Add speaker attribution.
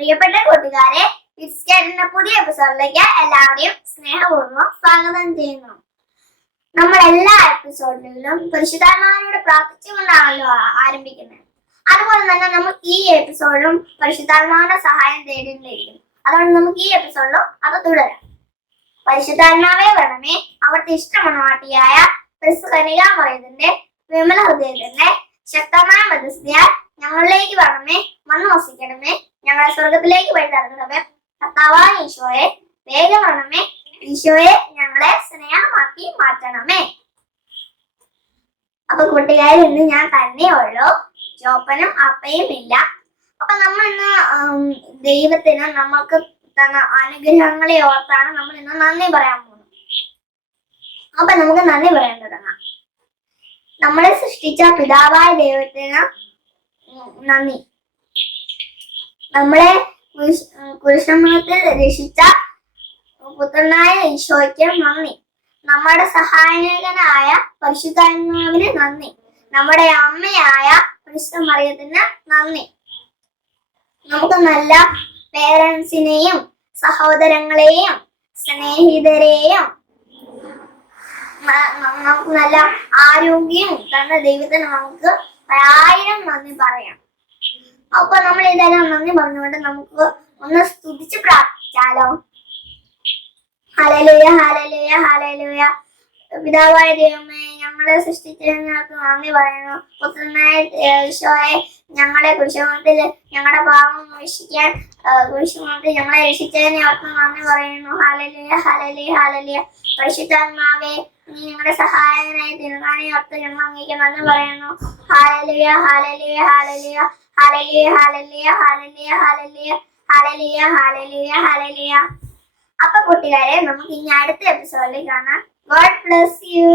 Speaker 1: പ്രിയപ്പെട്ട കൂട്ടുകാരെ കിഡ്സ് എന്ന പുതിയ എപ്പിസോഡിലേക്ക് എല്ലാവരെയും സ്നേഹപൂർവം സ്വാഗതം ചെയ്യുന്നു. നമ്മൾ എല്ലാ എപ്പിസോഡിലും പരിശുദ്ധാത്മാവിനോട് പ്രാർത്ഥിച്ചുകൊണ്ടാണല്ലോ ആരംഭിക്കുന്നത്. അതുപോലെ തന്നെ നമുക്ക് ഈ എപ്പിസോഡിലും പരിശുദ്ധാത്മാവിന്റെ സഹായം തേടേണ്ടിയിരിക്കും അതുകൊണ്ട് നമുക്ക് ഈ എപ്പിസോഡിലും അത് തുടരാം. പരിശുദ്ധാത്മാവെ വേണമേ അവിടുത്തെ ഇഷ്ടമണവാട്ടിയായ കനികാമറിയതിന്റെ വിമല ഹൃദയത്തിന്റെ ശക്തമായ മധ്യസ്ഥയാൽ ഞങ്ങളിലേക്ക് വരണമേ. വന്ന് വസിക്കണമേ. ഞങ്ങളെ സ്വർഗത്തിലേക്ക് വഴി നടക്കണമേ. കർത്താവായ ഈശോയെ വേഗം വരണമേ. ഈശോയെ ഞങ്ങളെ സ്നേഹമാക്കി മാറ്റണമേ. അപ്പൊ കൂട്ടുകാരിൽ ഇന്ന് ഞാൻ തന്നെ ഉള്ളൂ. ജോപ്പനും അപ്പയും ഇല്ല. അപ്പൊ നമ്മൾ ഇന്ന് ദൈവത്തിന് നമ്മൾക്ക് തന്ന അനുഗ്രഹങ്ങളെ ഓർത്താണ് നമ്മൾ ഇന്ന് നന്ദി പറയാൻ പോകുന്നത്. അപ്പൊ നമുക്ക് നന്ദി പറയാൻ തുടങ്ങാം. നമ്മളെ സൃഷ്ടിച്ച പിതാവായ ദൈവത്തിന് നന്ദി. നമ്മളെ കുരിശമൃഗത്തിൽ രക്ഷിച്ച പുത്രനായ ഈശോയ്ക്ക് നന്ദി. നമ്മുടെ സഹായകനായ പരിശുദ്ധാത്മാവിന് നന്ദി. നമ്മുടെ അമ്മയായ പരിശുദ്ധ മറിയത്തിന് നന്ദി. നമുക്ക് നല്ല പേരൻസിനെയും സഹോദരങ്ങളെയും സ്നേഹിതരെയും നമുക്ക് നല്ല ആരോഗ്യം തന്ന ദൈവത്തിന് നമുക്ക് ആയിരം നന്ദി പറയാം. അപ്പൊ നമ്മൾ ഇതെല്ലാം നന്ദി പറഞ്ഞുകൊണ്ട് നമുക്ക് ഒന്ന് സ്തുതിച്ച് പ്രാർത്ഥിച്ചാലോ? ഹലലുയ ഹലലുയ ഹലലുയ പിതാവായ ദൈവമേ ഞങ്ങളെ സൃഷ്ടിച്ചതിനകത്ത് നന്ദി പറയുന്നു. പുത്രനായ ഈശോയെ ഞങ്ങളെ കുരിശുമത്തിൽ ഞങ്ങളുടെ പാപം രക്ഷിക്കാൻ കുരിശുമത്തിൽ ഞങ്ങളെ രക്ഷിച്ചതിനെ അവർക്ക് നന്ദി പറയുന്നു. ഹലലിയ ഹലലിയ ഹലലിയ പരിശുദ്ധാത്മാവേ നീ ഞങ്ങളുടെ സഹായകനായി തിരുനാണി ഓർത്ത് ഞങ്ങൾ അങ്ങേക്ക് നന്ദി പറയുന്നു. ഹാലലിയ ഹാലലിയ ഹാലലിയ ഹാലലിയ ഹാലലിയ ഹാലലിയ ഹാലലിയ ഹാലലിയ ഹാലലിയ ഹാലലിയ അപ്പൊ കൂട്ടുകാരെ നമുക്ക് ഇനി അടുത്ത എപ്പിസോഡിൽ കാണാം. God bless you